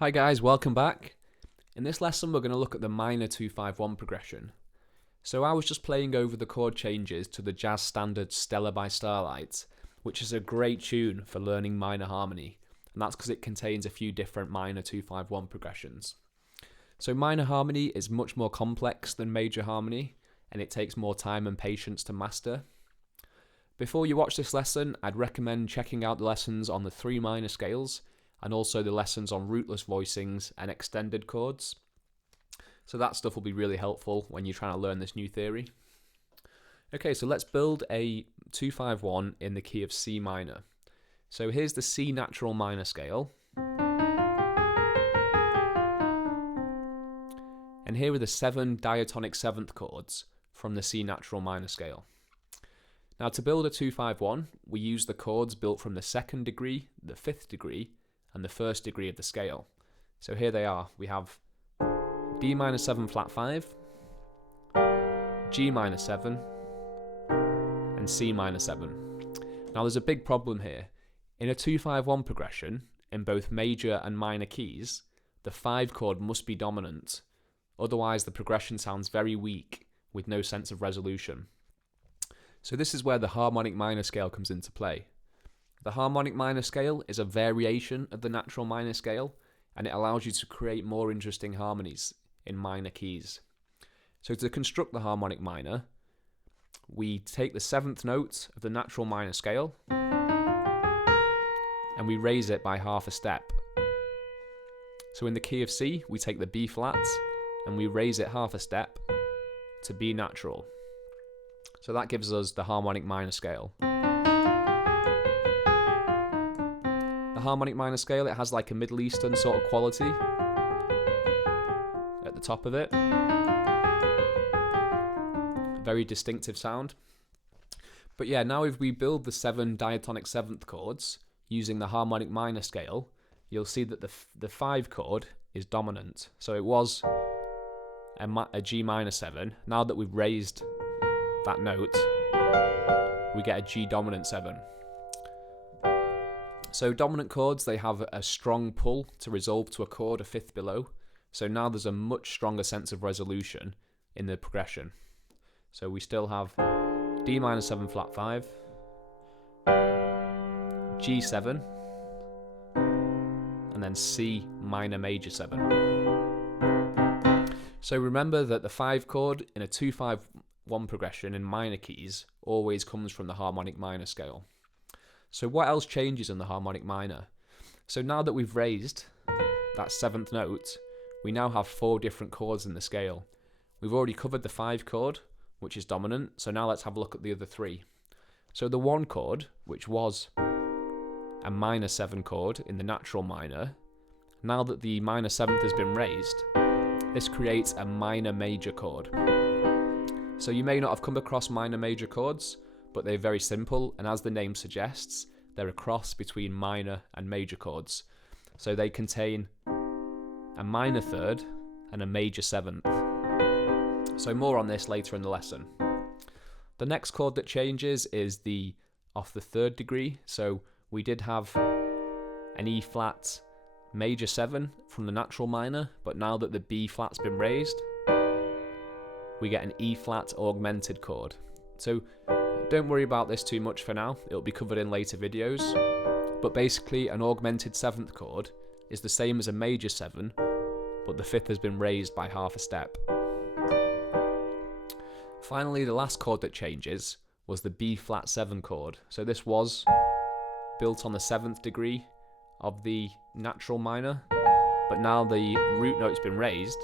Hi guys, welcome back. In this lesson we're going to look at the minor 2-5-1 progression. So I was just playing over the chord changes to the jazz standard Stella by Starlight, which is a great tune for learning minor harmony, and that's because it contains a few different minor 2-5-1 progressions. So minor harmony is much more complex than major harmony, and it takes more time and patience to master. Before you watch this lesson, I'd recommend checking out the lessons on the 3 minor scales, and also the lessons on rootless voicings and extended chords. So that stuff will be really helpful when you're trying to learn this new theory. Okay, so let's build a 2-5-1 in the key of C minor. So here's the C natural minor scale. And here are the 7 diatonic 7th chords from the C natural minor scale. Now to build a 2-5-1, we use the chords built from the 2nd degree, the 5th degree, and the 1st degree of the scale. So here they are. We have D minor 7 flat 5, G minor 7, and C minor 7. Now there's a big problem here. In a 2-5-1 progression, in both major and minor keys, the 5 chord must be dominant. Otherwise the progression sounds very weak with no sense of resolution. So this is where the harmonic minor scale comes into play. The harmonic minor scale is a variation of the natural minor scale, and it allows you to create more interesting harmonies in minor keys. So to construct the harmonic minor, we take the 7th note of the natural minor scale and we raise it by half a step. So in the key of C, we take the B flat and we raise it half a step to B natural. So that gives us the harmonic minor scale. The harmonic minor scale, it has like a Middle Eastern sort of quality at the top of it. A very distinctive sound. But yeah, now if we build the 7 diatonic 7th chords using the harmonic minor scale, you'll see that the 5 chord is dominant. So it was a G minor 7. Now that we've raised that note, we get a G dominant 7. So dominant chords, they have a strong pull to resolve to a chord a 5th below. So now there's a much stronger sense of resolution in the progression. So we still have D minor 7 flat 5, G7, and then C minor major 7. So remember that the 5 chord in a 2-5-1 progression in minor keys always comes from the harmonic minor scale. So what else changes in the harmonic minor? So now that we've raised that 7th note, we now have 4 different chords in the scale. We've already covered the 5 chord, which is dominant, so now let's have a look at the other 3. So the 1 chord, which was a minor 7 chord in the natural minor, now that the minor 7th has been raised, this creates a minor major chord. So you may not have come across minor major chords, but they're very simple, and as the name suggests, they're a cross between minor and major chords. So they contain a minor 3rd and a major 7th. So more on this later in the lesson. The next chord that changes is off the 3rd degree. So we did have an E flat major 7 from the natural minor, but now that the B flat's been raised, we get an E flat augmented chord. So don't worry about this too much for now, it'll be covered in later videos. But basically an augmented 7th chord is the same as a major 7, but the 5th has been raised by half a step. Finally, the last chord that changes was the B flat 7 chord. So this was built on the 7th degree of the natural minor, but now the root note's been raised,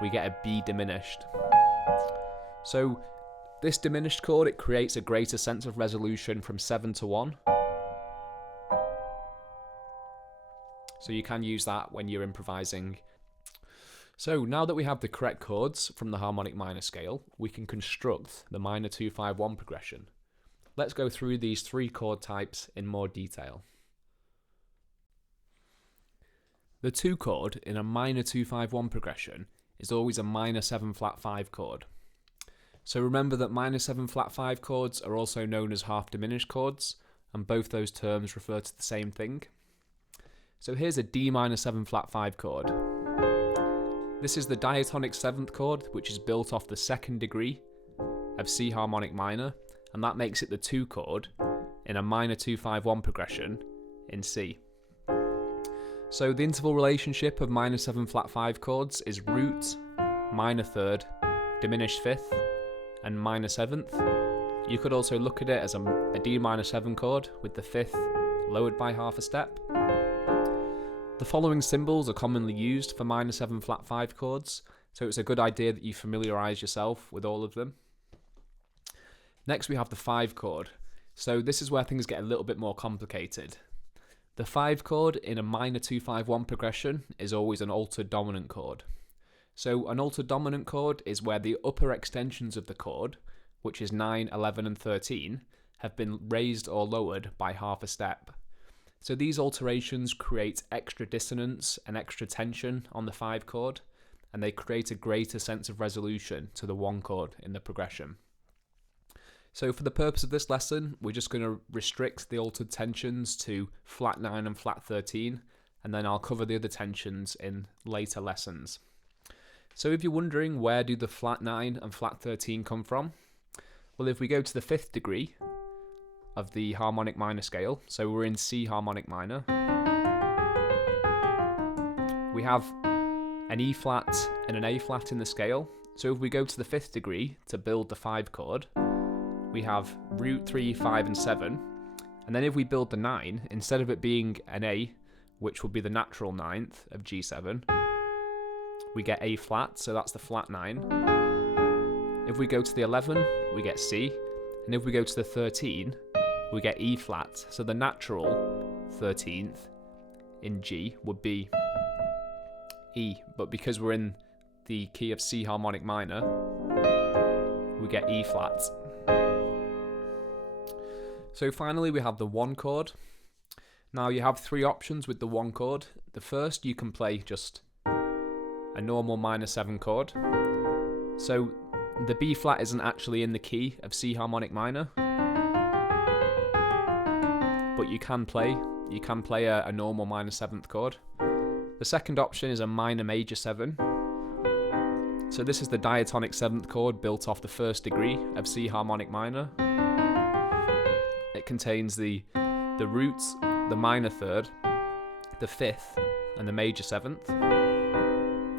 we get a B diminished. So this diminished chord, it creates a greater sense of resolution from 7 to 1. So you can use that when you're improvising. So now that we have the correct chords from the harmonic minor scale, we can construct the minor 2-5-1 progression. Let's go through these 3 chord types in more detail. The 2 chord in a minor 2-5-1 progression is always a minor 7 flat 5 chord. So remember that minor 7 flat 5 chords are also known as half diminished chords, and both those terms refer to the same thing. So here's a D minor 7 flat 5 chord. This is the diatonic 7th chord, which is built off the 2nd degree of C harmonic minor, and that makes it the 2 chord in a minor 2-5-1 progression in C. So the interval relationship of minor 7 flat 5 chords is root, minor 3rd, diminished 5th, and minor 7th. You could also look at it as a D minor 7 chord with the 5th lowered by half a step. The following symbols are commonly used for minor 7 flat 5 chords, so it's a good idea that you familiarise yourself with all of them. Next we have the 5 chord. So this is where things get a little bit more complicated. The 5 chord in a minor 2-5-1 progression is always an altered dominant chord. So an altered dominant chord is where the upper extensions of the chord, which is 9, 11 and 13, have been raised or lowered by half a step. So these alterations create extra dissonance and extra tension on the 5 chord, and they create a greater sense of resolution to the 1 chord in the progression. So for the purpose of this lesson, we're just going to restrict the altered tensions to flat 9 and flat 13, and then I'll cover the other tensions in later lessons. So if you're wondering, where do the flat 9 and flat 13 come from? Well, if we go to the 5th degree of the harmonic minor scale, so we're in C harmonic minor, we have an E flat and an A flat in the scale. So if we go to the 5th degree to build the 5 chord, we have root 3, 5 and 7, and then if we build the 9, instead of it being an A, which would be the natural 9th of G7, we get A flat, so that's the flat 9. If we go to the 11, we get C, and if we go to the 13, we get E flat, so the natural 13th in G would be E, but because we're in the key of C harmonic minor, we get E flat. So finally we have the 1 chord. Now you have 3 options with the 1 chord. The first, you can play just a normal minor 7 chord. So the B flat isn't actually in the key of C harmonic minor, but you can play a normal minor 7th chord. The second option is a minor major 7. So this is the diatonic 7th chord built off the 1st degree of C harmonic minor. It contains the root, the minor 3rd, the 5th, and the major 7th.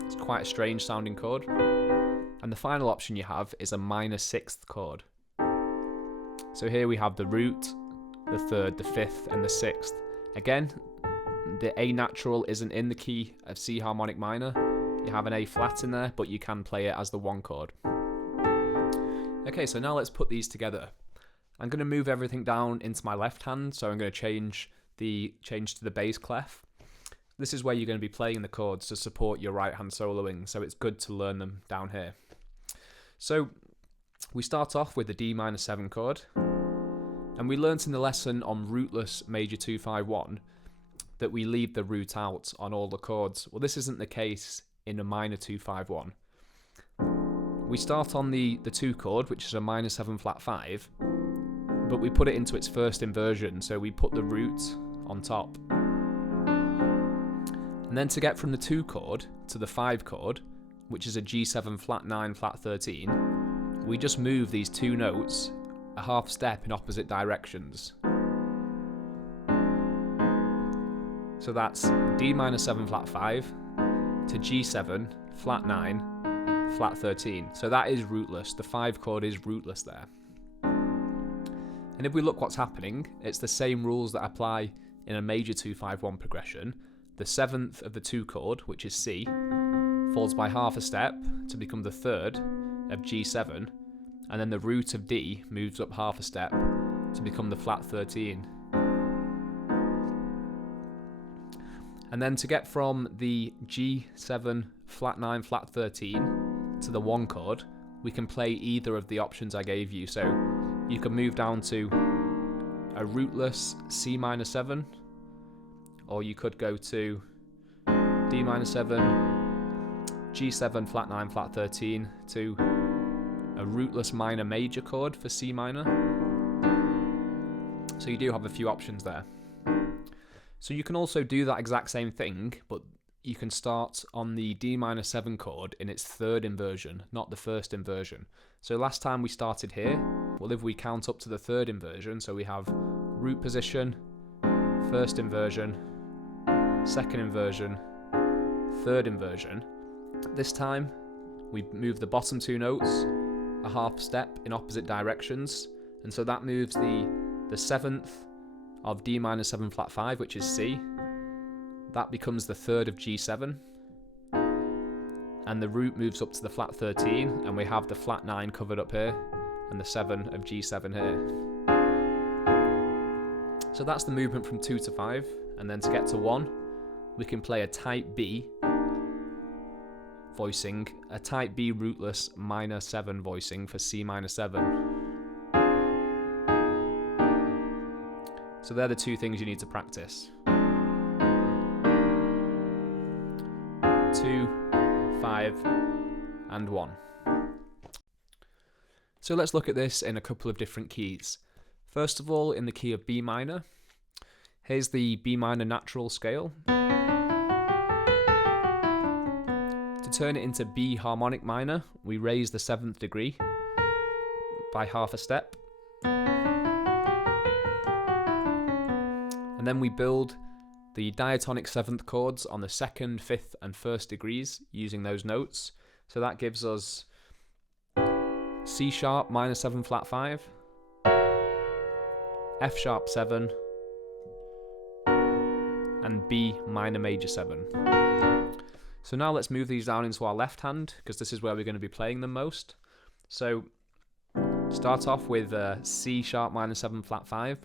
It's quite a strange sounding chord. And the final option you have is a minor 6th chord. So here we have the root, the 3rd, the 5th, and the 6th. Again, the A natural isn't in the key of C harmonic minor. You have an A flat in there, but you can play it as the 1 chord. Okay, so now let's put these together. I'm going to move everything down into my left hand, so I'm going to change to the bass clef. This is where you're going to be playing the chords to support your right hand soloing, so it's good to learn them down here. So we start off with the D minor 7 chord, and we learnt in the lesson on rootless major 2-5-1 that we leave the root out on all the chords. Well, this isn't the case in a minor 2-5-1. We start on the 2 chord, which is a minor 7 flat 5, but we put it into its first inversion, so we put the root on top. And then to get from the 2 chord to the 5 chord, which is a G7 flat 9 flat 13, we just move these 2 notes a half step in opposite directions. So that's D minor 7 flat 5 to G7 flat 9 flat 13. So that is rootless. The 5 chord is rootless there. And if we look what's happening, it's the same rules that apply in a major 2-5-1 progression. The 7th of the 2 chord, which is C, falls by half a step to become the 3rd of G7, and then the root of D moves up half a step to become the flat 13. And then to get from the G7 flat 9 flat 13 to the 1 chord, we can play either of the options I gave you. So you can move down to a rootless C minor 7, or you could go to D minor 7, G7 flat 9 flat 13 to a rootless minor major chord for C minor. So you do have a few options there. So you can also do that exact same thing, but you can start on the D minor 7 chord in its third inversion, not the first inversion. So last time we started here, well, if we count up to the third inversion, so we have root position, first inversion, second inversion, third inversion. This time we move the bottom two notes a half step in opposite directions, and so that moves the 7th of D minor 7 flat 5, which is C. That becomes the 3rd of G7, and the root moves up to the flat 13, and we have the flat 9 covered up here and the 7 of G7 here. So that's the movement from 2 to 5, and then to get to 1 we can play a type B voicing, a type B rootless minor 7 voicing for C minor 7. So they're the two things you need to practice. 2, 5, and 1. So let's look at this in a couple of different keys. First of all, in the key of B minor, here's the B minor natural scale. To turn it into B harmonic minor, we raise the 7th degree by half a step. And then we build the diatonic 7th chords on the 2nd, 5th, and 1st degrees using those notes. So that gives us C sharp minor 7 flat 5, F sharp 7, and B minor major 7. So now let's move these down into our left hand, because this is where we're going to be playing them most. So start off with C sharp minor 7 flat 5,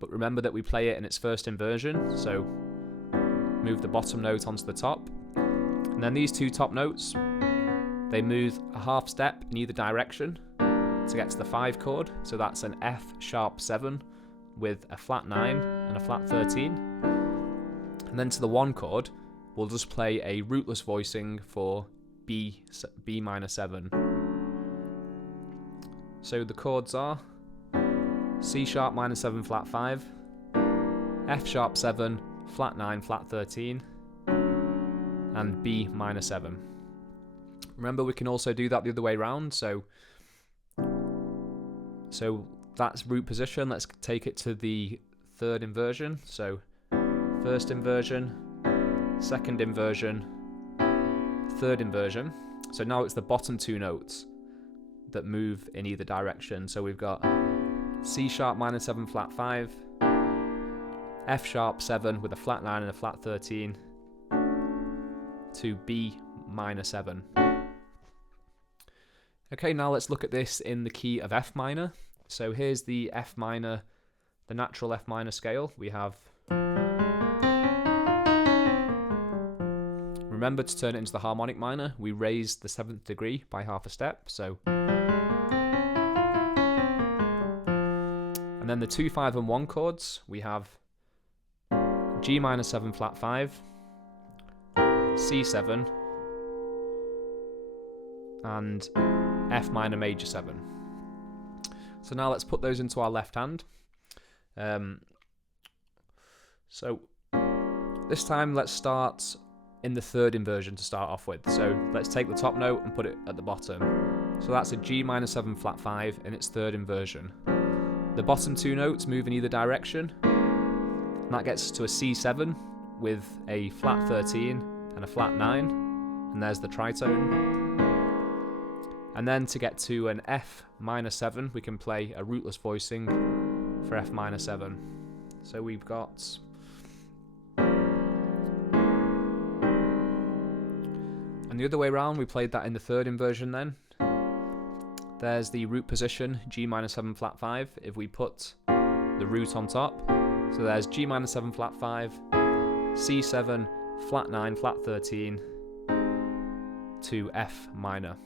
but remember that we play it in its first inversion, so move the bottom note onto the top. And then these two top notes, they move a half step in either direction to get to the 5 chord, so that's an F sharp 7 with a flat 9 and a flat 13. And then to the 1 chord, we'll just play a rootless voicing for B minor 7. So the chords are C sharp minor 7 flat 5, F sharp 7, flat 9, flat 13, and B minor 7. Remember, we can also do that the other way around, so that's root position. Let's take it to the third inversion. So first inversion, second inversion, third inversion. So now it's the bottom two notes that move in either direction. So we've got C sharp minor 7 flat 5, F sharp 7 with a flat 9 and a flat 13 to B minor 7. Okay, now let's look at this in the key of F minor. So here's the F minor, the natural F minor scale. We have, remember to turn it into the harmonic minor, we raise the 7th degree by half a step. So, and then the 2, 5, and 1 chords, we have G minor 7 flat 5, C7, and F minor major 7. So now let's put those into our left hand. So this time let's start in the third inversion to start off with. So let's take the top note and put it at the bottom. So that's a G minor 7 flat 5 in its third inversion. The bottom two notes move in either direction. And that gets to a C7 with a flat 13 and a flat 9. And there's the tritone. And then to get to an F minor 7, we can play a rootless voicing for F minor 7. So we've got, and the other way around, we played that in the third inversion then. There's the root position, G minor 7 flat 5, if we put the root on top. So there's G minor 7 flat 5, C7, flat 9, flat 13 to F minor.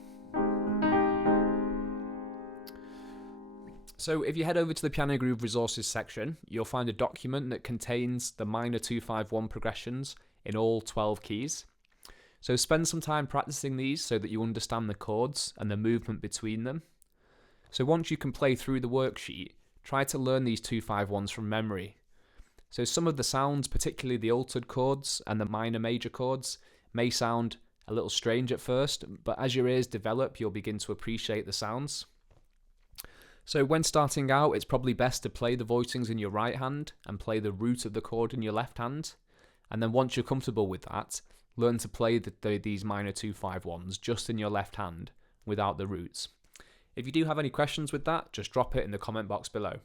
So if you head over to the Piano Groove resources section, you'll find a document that contains the minor 2-5-1 progressions in all 12 keys. So spend some time practicing these so that you understand the chords and the movement between them. So once you can play through the worksheet, try to learn these 2-5-1s from memory. So some of the sounds, particularly the altered chords and the minor major chords, may sound a little strange at first, but as your ears develop, you'll begin to appreciate the sounds. So when starting out, it's probably best to play the voicings in your right hand and play the root of the chord in your left hand. And then once you're comfortable with that, learn to play these minor 2-5-1s just in your left hand without the roots. If you do have any questions with that, just drop it in the comment box below.